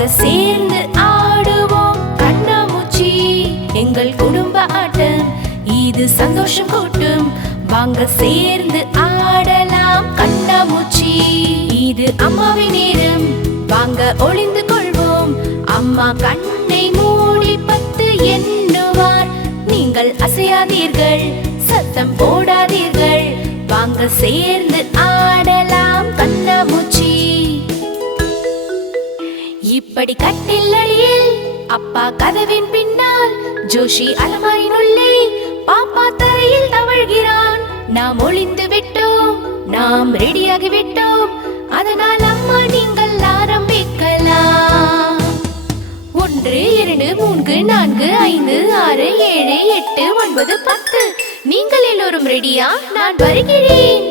வாங்க சேர்ந்து ஆடுவோம் கண்ணாமூச்சி. எங்கள் குடும்ப ஆட்டம் இது சந்தோஷம் கூட்டும். வாங்க சேர்ந்து ஆடலாம் கண்ணாமூச்சி. இது அம்மாவின் நேரம், வாங்க ஒளிந்து கொள்வோம். அம்மா கண்ணை மூடி 10 எண்ணுவார். நீங்கள் அசையாதீர்கள், சத்தம் போடாதீர்கள். வாங்க சேர்ந்து ஆடலாம் கண்ணாமூச்சி. இப்படி கட்டில் அடியில், அப்பா கதவின் பின்னால், ஜோஷி அலமாரின் உள்ளே, பாப்பா தரையில் தவழ்கிறான். நாம் ஒளிந்து விட்டோம், நாம் ரெடியாகி விட்டோம். அதனால் அம்மா நீங்கள் ஆரம்பிக்கலாம். 1 2 3 4 5 6 7 8 9 10. நீங்கள் எல்லோரும் ரெடியா? நான் வருகிறேன்.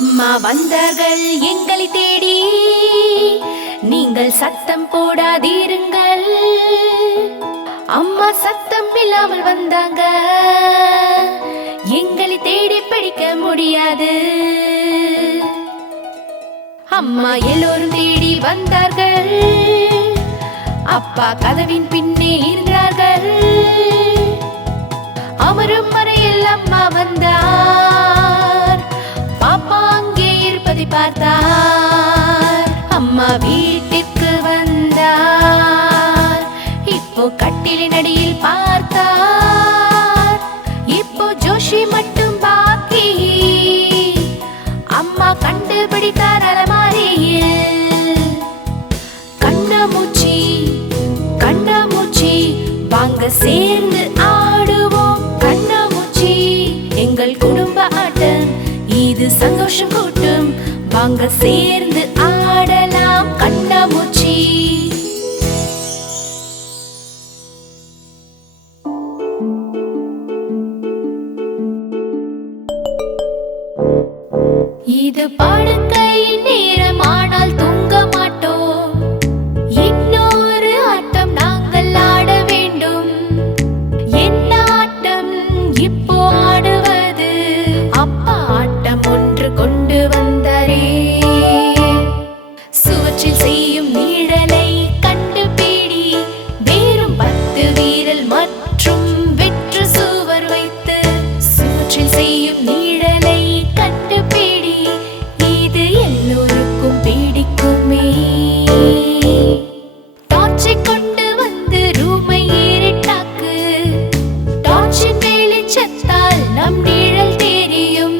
அம்மா வந்தார்கள் எங்களை தேடி. நீங்கள் சத்தம் போடாதீருங்கள். அம்மா சத்தம் இல்லாமல் வந்தாங்க. எங்களை தேடி பிடிக்க முடியாது. அம்மா எல்லோரும் தேடி வந்தார்கள். அப்பா கதவின் பின்னே இருந்தார்கள். அமரும் வரையில் அம்மா வந்தார். பாப்பா அங்கே இருப்பதை பார்த்தார். அம்மா வீட்டிற்கு வந்தார். இப்போ கட்டிலின் அடியில் பார்த்தார். இப்போ ஜோஷி மட்டும் பாக்கி. அம்மா கண்டுபிடித்தார் அலமாரியில். கண்ணாமூச்சி கண்ணாமூச்சி, வாங்க சேர்ந்து ஆடுவோம் கண்ணாமூச்சி. எங்கள் குடும்ப ஆட்டம் இது சந்தோஷம் கூட்டும். வாங்க சேர்ந்து ஆடலாம் கண்ணாமூச்சி. இது படுக்கையின் நேரம், ஆனால் தூங்க மாட்டோம். இன்னொரு ஆட்டம் நாங்கள் ஆட வேண்டும். என்ன ஆட்டம் இப்போ ஆடுவது? அப்பா ஆட்டம் ஒன்று கொண்டு வந்தாரே. சுவற்றில் செய்யும் நிழலை கண்டுபிடி. வெறும் 10 வீரல் மற்றும் வெற்று சுவர் வைத்து சுவற்றில் செய்யும் நிழலை கண்டுபிடி. இது எல்லோருக்கும் பிடிக்குமே. டார்ச்சை கொண்டு வந்து ரூமை இருட்டாக்கு. டார்ச்சின் வெளிச்சத்தால் நம் நிழல் தெரியும்.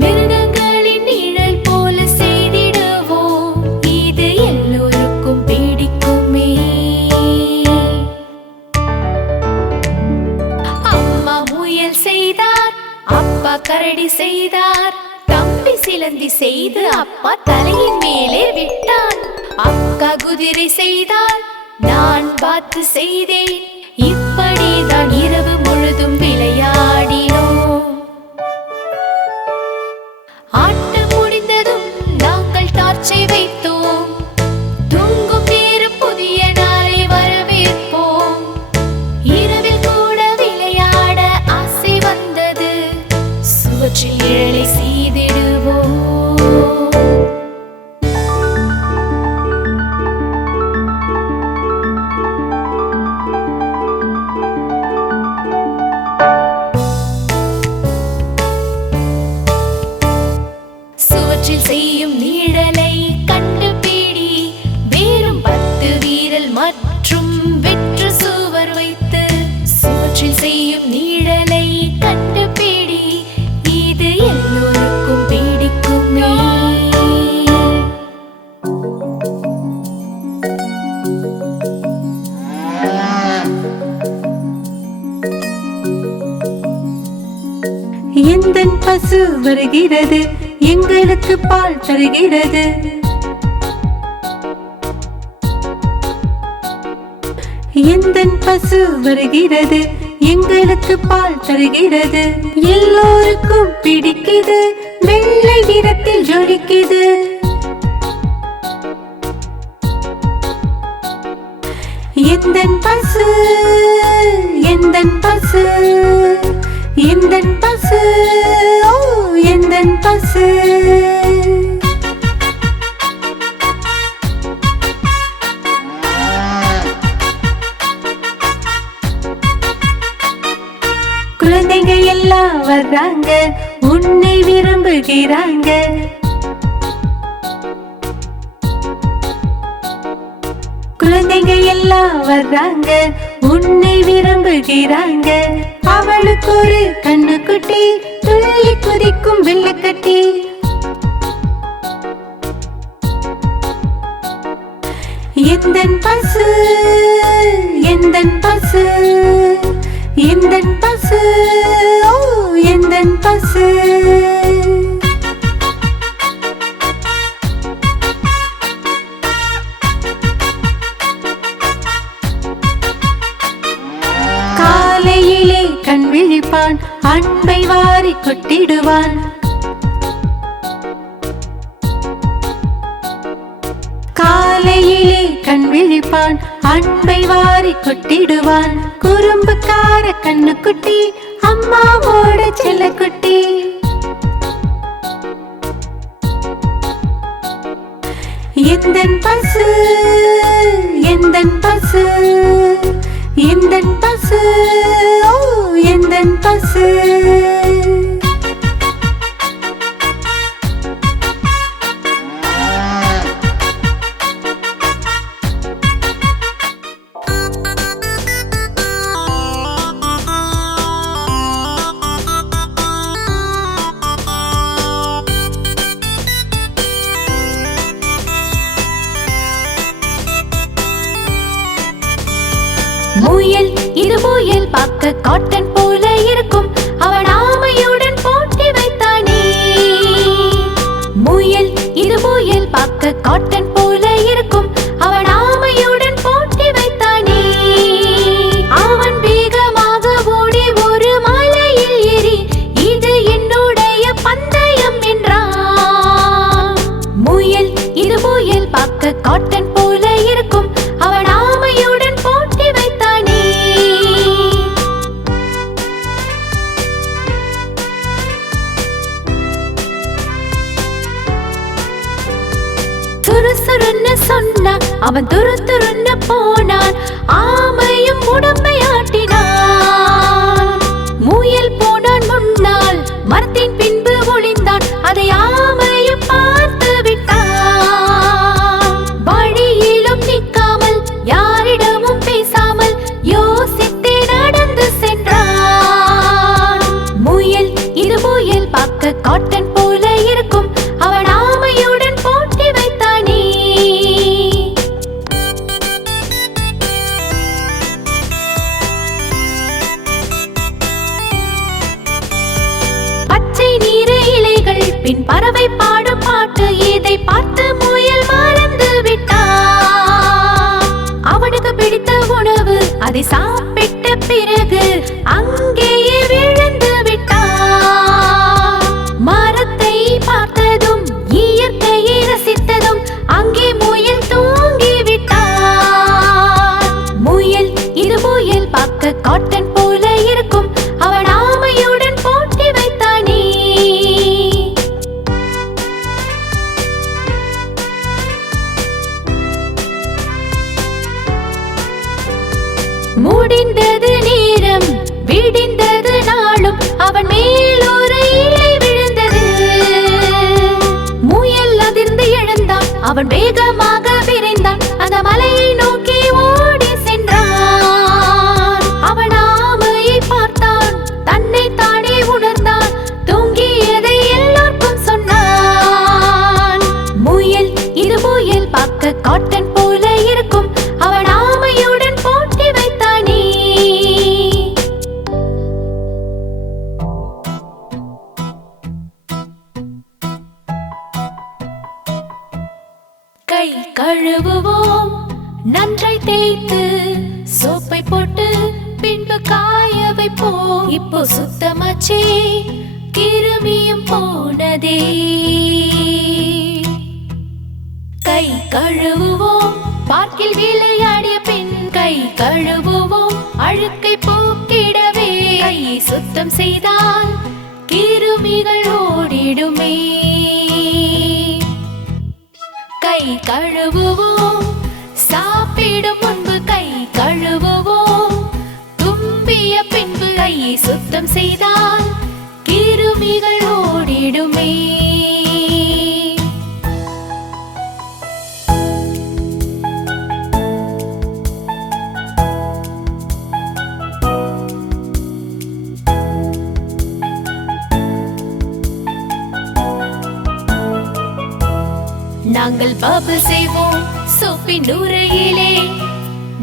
மிருகங்களின் நிழல் போல செய்திடுவோம். இது எல்லோருக்கும் பிடிக்குமே. அம்மா முயல் செய்தார், அப்பா கரடி செய்தார். தம்பி சிலந்தி செய்து அப்பா தலையின் மேலே விட்டான். அக்கா குதிரை செய்தால், நான் பார்த்து செய்தேன். இப்படிதான் இரவு முழுதும் விளையாடினோம். ஆட்டம் முடிந்ததும் நாங்கள் டார்ச்சை வைத்தோம். தூங்கும் நேரம் புதிய நாளை வரவேற்போம். இரவில் கூட விளையாட ஆசை வந்தது. சுவற்றில் நிழலை செய்திடுவோம். சுவற்றில் செய்யும் நிழலை கண்டுபிடி. வெறும் 10 வீரல் மற்றும் வெற்று சுவர் வைத்து சுவற்றில் செய்யும் நிழலை கண்டுபிடி. இது எல்லோருக்கும் பிடிக்குமே. எந்தன் பசு வருகிறது, எங்களுக்கு பால் தருகிறது. எந்தன் பசு வருகிறது, எங்களுக்கு பால் தருகிறது. எல்லோருக்கும் பிடிக்குது, வெள்ளை நிறத்தில் ஜொலிக்குது. எந்தன் பசு, எந்தன் பசு, எந்தன் பசு, ஓ எந்தன் பசு. குழந்தைங்க எல்லாம் வர்றாங்க, உன்னை விரும்புகிறாங்க. குழந்தைங்க எல்லாம் வர்றாங்க, உன்னை விரும்புகிறாங்க. அவளுக்கு ஒரு கண்ணுக்குட்டி, துள்ளி குதிக்கும் வெள்ளக்கட்டி. எந்தன் பசு, எந்தன் பசு, எந்தன் பசு, ஓ எந்தன் பசு. காலையிலே கண் விழிப்பான், அன்பை வாரி கொட்டிடுவான். காலையிலே கண் விழிப்பான், அன்பை வாரி கொட்டிடுவான். குறும்புக்கார கண்ணுக்குட்டி, அம்மாவோட செல்லக்குட்டி. எந்தன் பசு, எந்தன் பசு, எந்தன் பசு, ஓ எந்தன் பசு. முயல், இது முயல் பார்க்க காட்டன் போல இருக்கும், அவன் ஆமையுடன் போட்டி வைத்தானே. முயல், இது முயல் பார்க்க காட்டன் போல இருக்கும், அவன் ஆமையுடன் போட்டி வைத்தானே. அவன் வேகமாக ஓடி ஒரு மலையில் ஏறி, இது என்னுடைய பந்தயம் என்றான். முயல், இது முயல் பார்க்க காட்டன் போல இருக்கும், அவன் ஆமையுடன் போட்டி வைத்தானே. சுறுசுறுன்னு சொன்னான், அவன் துருதுருன்னு போனான், ஆமையும் உடம்பை ஆட்டினான். முயல் போனான் முன்னால், மரத்தின் பின்பு ஒளிந்தான், அதை ஆமையும் பார்த்து விட்டான். வழியிலும் நிற்காமல், யாரிடமும் பேசாமல், யோசித்தே நடந்து சென்றான். முயல், இது முயல் பார்க்க காட்டன் போல இருக்கும், அவன் ஆமையுடன் போட்டி வைத்தானே. பச்சை நீர இலைகள் பின் பறவை பாடும் பாட்டு, இதை பார்த்து முயல் மறந்து விட்டான். அவனுக்கு பிடித்த உணவு அதை சாப்பிட்ட பிறகு அங்கேயே விழுந்து விட்டான். மரத்தை பார்த்ததும், இயற்கையை ரசித்ததும், அங்கே முயல் தூங்கி விட்டான். முயல், இது முயல் பார்க்க காட்டன் போல இருக்கும், அவன் ஆமையுடன் போட்டி வைத்தானே. முடிந்தது நேரம், விடிந்தது நாளும், அவன் மேல் ஒரு இலை விழுந்தது. முயல் அதிர்ந்து எழுந்தான், அவன் வேகமாக விரைந்தான், அந்த மலையை நோக்கி ஓடி சென்றான். அவன் ஆமையை பார்த்தான், தன்னை தானே உணர்ந்தான், தூங்கியதை எல்லோருக்கும் சொன்னான். முயல், இது முயல் பார்க்க காட்டன் போல இருக்கும், அவன் ஆமையுடன் போட்டி வைத்தானே. கை கழுவுவோம், நன்றாய் தேய்த்து சோப்பை போட்டு பின்பு காய வைப்போம். இப்போ சுத்தமாச்சே, கிருமியும் போனதே. கை கழுவுவோம், பார்க்கில் விளையாடிய பின் கை கழுவுவோம், அழுக்கை போக்கிடவே. கையை சுத்தம் செய்தால் கிருமிகள் ஓடிடுமே. கை கழுவுவோம், சாப்பிடும் முன்பு கை கழுவுவோம், தும்பிய பின்பு கையை சுத்தம் செய்தால் போய்விடுமே. நாங்கள் பபிள் செய்வோம் சோப்பின் நுரையிலே,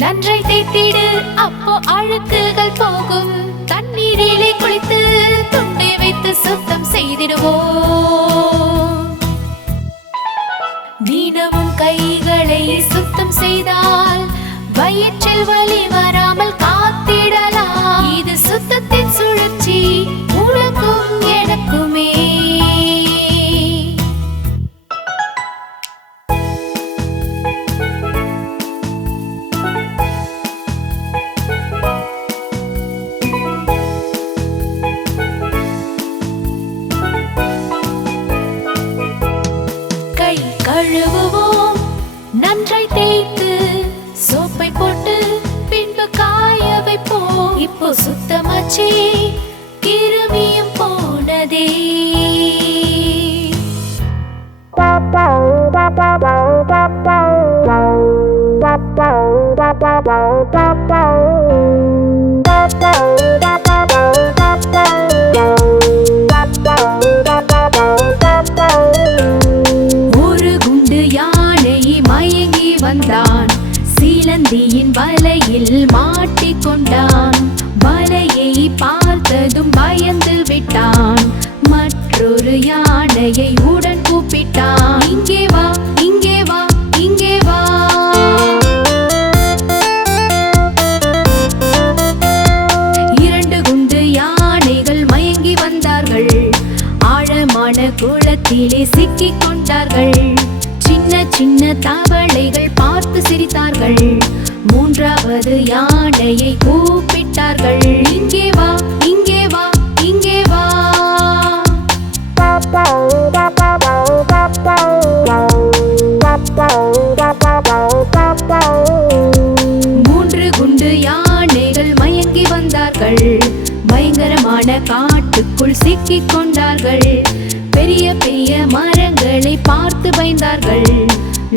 நன்றாய் தேய்த்திடு அப்போ அழுக்குகள் போகும். தண்ணீரிலே குளித்து துண்டை வைத்து சுத்தம் செய்திடுவோம். தினமும் கைகளை சுத்தம் செய்தால் வயிற்றில் வலி வராமல் காத்திடலாம். இது சுத்தத்தின் சுழற்சி உனக்கும் எனக்குமே. கழுவுவோம் நன்றாய் தேய்த்து சோப்பை போட்டு பின்பு காய வைப்போம். இப்போ சுத்தமாச்சே, கிருமியும் போனதே. வந்தான் சீலந்தியின் வலையில் மாட்டிக்கொண்டான். வலையை பார்த்ததும் பயந்து விட்டான். மற்றொரு யானையை உடன் கூப்பிட்டான். இங்கே வா, இங்கே வா, இங்கே வா. இரண்டு குண்டு யானைகள் மயங்கி வந்தார்கள். ஆழமான குளத்திலே சிக்கிக் கொண்டார்கள். சின்ன சின்ன தவளைகள் பார்த்து சிரித்தார்கள். மூன்றாவது யானையை கூப்பிட்டார்கள். இங்கே வா, இங்கே வா, இங்கே வா. மூன்று குண்டு யானைகள் மயங்கி வந்தார்கள். பயங்கரமான காட்டுக்குள் சிக்கிக் கொண்டார்கள். பெரிய பெரிய மரங்களை பார்த்து பயந்தார்கள்.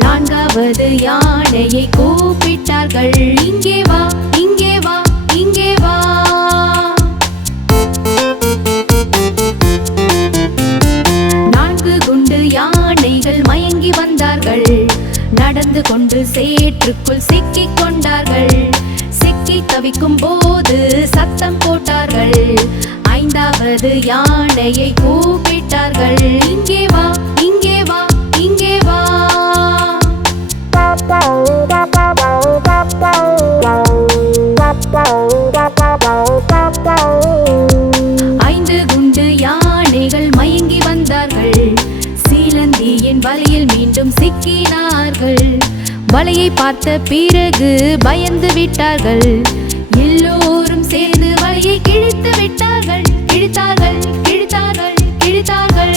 நான்காவது யானையை கூப்பிட்டார்கள். இங்கே வா, இங்கே வா, இங்கே வா. நான்கு குண்டு யானைகள் மயங்கி வந்தார்கள். நடந்து கொண்டு சேற்றுக்குள் சிக்கிக் கொண்டார்கள். சிக்கி தவிக்கும் போது சத்தம் போட்டார்கள். ஐந்தாவது யானையை கூப்பிட்டார்கள். இங்கே வா, இங்கே வா, இங்கே வா. ஐந்து குண்டு யானைகள் மயங்கி வந்தார்கள். சீலந்தியின் வலையில் மீண்டும் சிக்கினார்கள். வலையை பார்த்த பிறகு பயந்து விட்டார்கள். எல்லோரும் சேர்ந்து வலையை கிழித்து விட்டார்கள். கிழித்தார்கள், கிழித்தார்கள், கிழித்தார்கள்,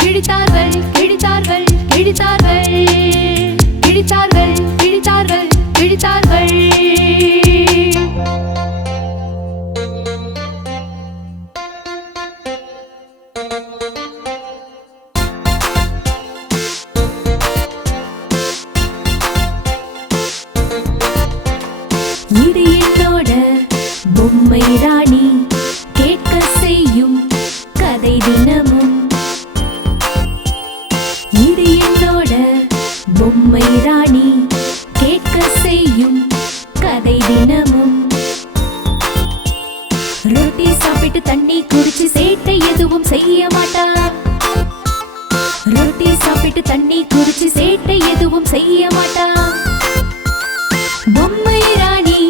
கிழித்தார்கள், கிழித்தார்கள், கிழித்தார்கள், கிழித்தார்கள், கிழித்தார்கள், கிழித்தார்கள். இது என்னோட பொம்மை ராணி, கேட்க செய்யும் கதை தினமும். இது என்னோட பொம்மை ராணி, கேட்க செய்யும் கதை தினமும். ரொட்டி சாப்பிட்டு தண்ணி குடிச்சு சேட்டை எதுவும் செய்ய மாட்டா. ரொட்டி சாப்பிட்டு தண்ணி குடிச்சு சேட்டை எதுவும் செய்ய மாட்டா. பொம்மை ராணி,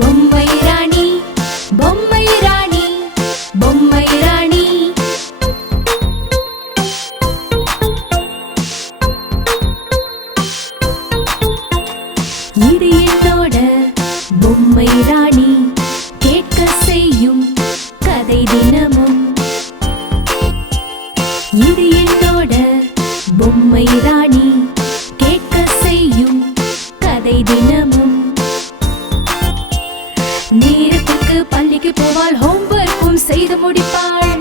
பொம்மை ராணி, பொம்மை ராணி, பொம்மை ராணி. இது என்னோட பொம்மை ராணி, கேட்க செய்யும் கதை தினமும். இது என்னோட பொம்மை ராணி, கேட்க செய்யும் கதை தினமும். நேரத்துக்கு பள்ளிக்கு போவாள், ஹோம்வொர்க்கும் செய்து முடிப்பாள்.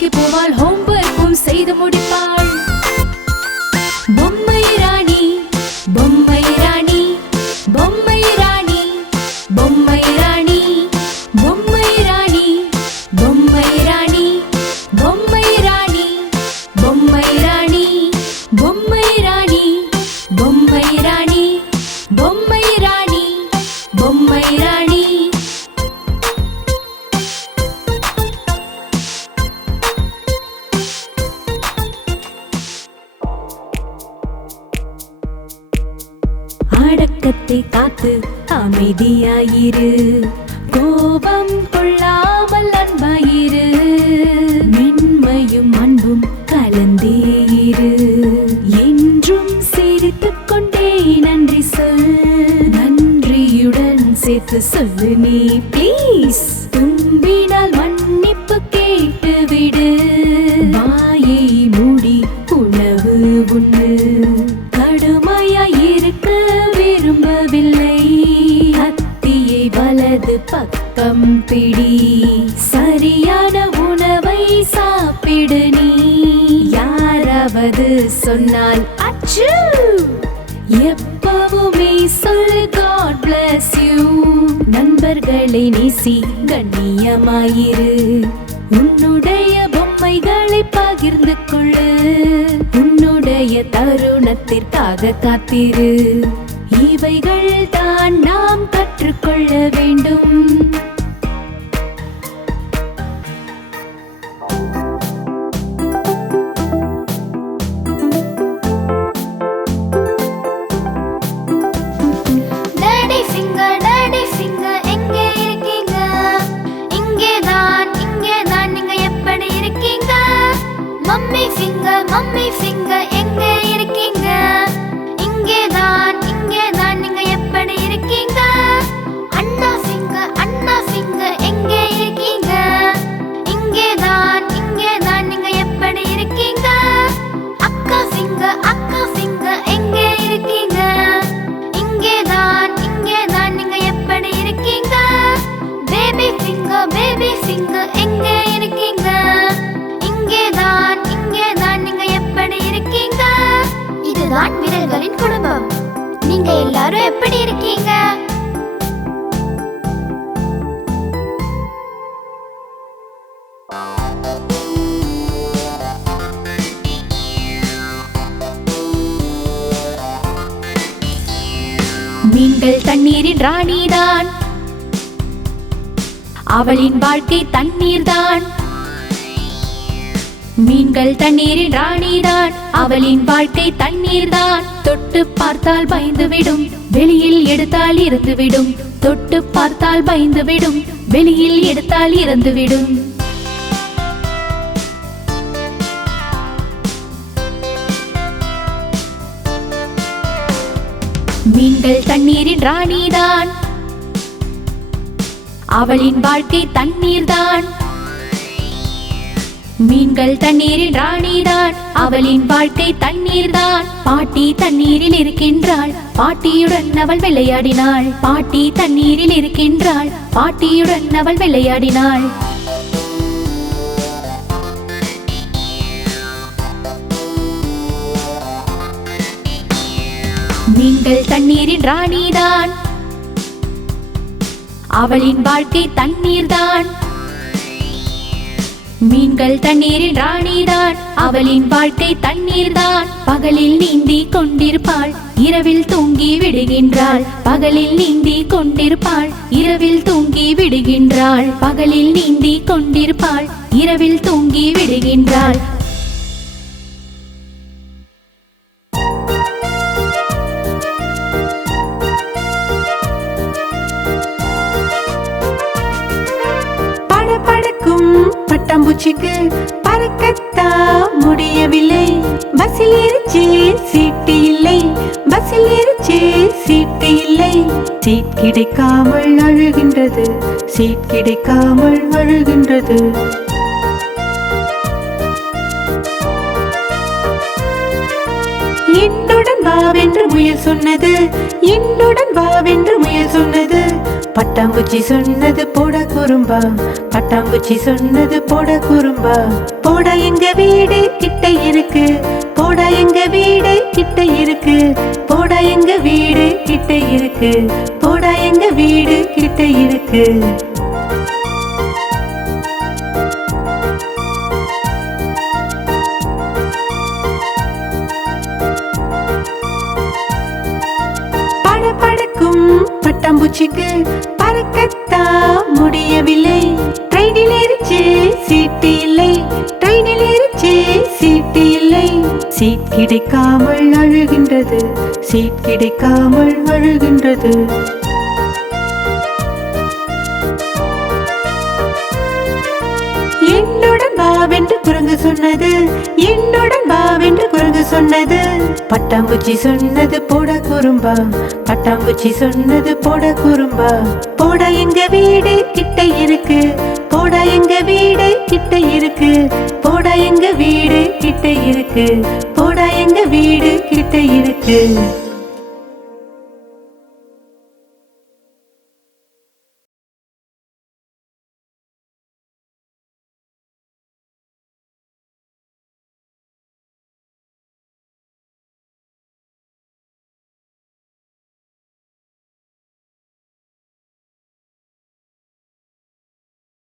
பள்ளிக்கு போவாள், ஹோம்வொர்க்கும் செய்து முடிப்பாள். பொம்மை ராணி பொம்மை ராணி பொம்மை ராணி பொம்மை ராணி பொம்மை ராணி பொம்மை ராணி பொம்மை ராணி பொம்மை ராணி பொம்மை ராணி பொம்மை ராணி பொம்மை ராணி பொம்மை ராணி. அடக்கத்தை காத்து அமைதியாயிரு, கோபம் கொள்ளாமல் அன்பாயிரு, மென்மையும் அன்பும் கலந்தேயிரு, என்றும் சிரித்துக் கொண்டே நன்றி சொல், நன்றியுடன் சேர்த்து சொல்லு நீ ப்ளீஸ். தும்பினால் மன்னிப்பு கேட்டுவிடு, வாயை மூடி உணவு உண்ணு, கடுமையாயிருக்க விரும்பவில்லை, கத்தியை வலது பக்கம் பிடி, சரியான உணவை சாப்பிடு நீ. யாராவது சொன்னால் அச்சு, எப்பவுமே சொல்லு God bless you. நண்பர்களை நேசி கண்ணியமாயிரு, உன்னுடைய பொம்மைகளை பகிர்ந்து கொள்ளு, உன்னுடைய தருணத்திற்காக காத்திரு. இவைகள் தான் நாம் கற்றுக்கொள்ள வேண்டும். மம்மி ஃபிங்கர் எங்க இருக்கீங்க? இங்கேதான் நீங்க எப்படி இருக்கீங்க? அண்ணா ஃபிங்கர் எங்க இருக்கீங்க? இங்கேதான் நீங்க எப்படி இருக்கீங்க? அக்கா ஃபிங்கர் எங்க இருக்கீங்க? இங்கேதான் நீங்க எப்படி இருக்கீங்க? பேபி ஃபிங்கர் எங்க இருக்கீங்க? இங்கேதான் நீங்க எப்படி இருக்கீங்க? இதுதான் விரல்களின் குடும்பம். நீங்க எல்லாரும் எப்படி இருக்கீங்க? மீன்கள் தண்ணீரின் ராணிதான், அவளின் வாழ்க்கை தண்ணீர்தான். மீன்கள் தண்ணீரின் ராணிதான், அவளின் வாழ்க்கை தண்ணீர்தான். தொட்டு பார்த்தால் பயந்துவிடும், வெளியில் எடுத்தால் இறந்துவிடும். தொட்டு பார்த்தால் பயந்துவிடும், வெளியில் எடுத்தால் இறந்துவிடும். மீன்கள் தண்ணீரின் ராணிதான், அவளின் வாழ்க்கை தண்ணீர்தான். மீன்கள் தண்ணீரின் ராணிதான், அவளின் வாழ்க்கை தண்ணீர்தான். பாட்டி தண்ணீரில் இருக்கின்றாள், பாட்டியுடன் அவள் விளையாடினாள். பாட்டி தண்ணீரில் இருக்கின்றாள், பாட்டியுடன் அவள் விளையாடினாள். மீன்கள் தண்ணீரின் ராணிதான், அவளின் வாழ்க்கை தண்ணீர்தான். மீன்கள் தண்ணீரின் ராணிதான், அவளின் வாழ்க்கை தண்ணீர்தான். பகலில் நீந்தி கொண்டிருப்பாள், இரவில் தூங்கி விடுகின்றாள். பகலில் நீந்தி கொண்டிருப்பாள், இரவில் தூங்கி விடுகின்றாள். பகலில் நீந்தி கொண்டிருப்பாள், இரவில் தூங்கி விடுகின்றாள். படபடக்கும் பட்டாம்பூச்சிக்கு பறக்கத்தான் முடியவில்லை. பஸ்ஸில் ஏறிச்சு சீட்டு இல்லை, பஸ்ஸில் ஏறிச்சு சீட்டு இல்லை. சீட் கிடைக்காமல் அழுகின்றது, சீட் கிடைக்காமல் அழுகின்றது. என்னுடன் வாவென்று முயல் சொன்னது, என்னுடன் வாவென்று முயல் சொன்னது. பட்டாம்பூச்சி சொன்னது போட குறும்பா, பட்டாம்பூச்சி சொன்னது போட குறும்பா. போடா எங்க வீடு கிட்ட இருக்கு, போடா எங்க வீடு கிட்ட இருக்கு, போடா எங்க வீடு கிட்ட இருக்கு, போடா எங்க வீடு கிட்ட இருக்கு. படபடக்கும் பட்டாம்பூச்சிக்கு பறக்கத்தான் முடியவில்லை. ட்ரெயினில் ஏறிச்சு சீட்டு இல்லை, ட்ரெயினில் ஏறிச்சு சீட்டு இல்லை. சீட் கிடைக்காமல் அழுகின்றது, சீட் கிடைக்காமல் அழுகின்றது. என்னுடன் வாவென்று குரங்கு சொன்னது, என்னுடன் வாவென்று குரங்கு சொன்னது. பட்டாம்பூச்சி சொன்னது போட குறும்பா, பட்டாம்பூச்சி சொன்னது போட குறும்பா. போடா எங்க வீடு கிட்ட இருக்கு, போடா எங்க வீடு கிட்ட இருக்கு, போடா எங்க வீடு கிட்ட இருக்கு, போடா எங்க வீடு கிட்ட இருக்கு.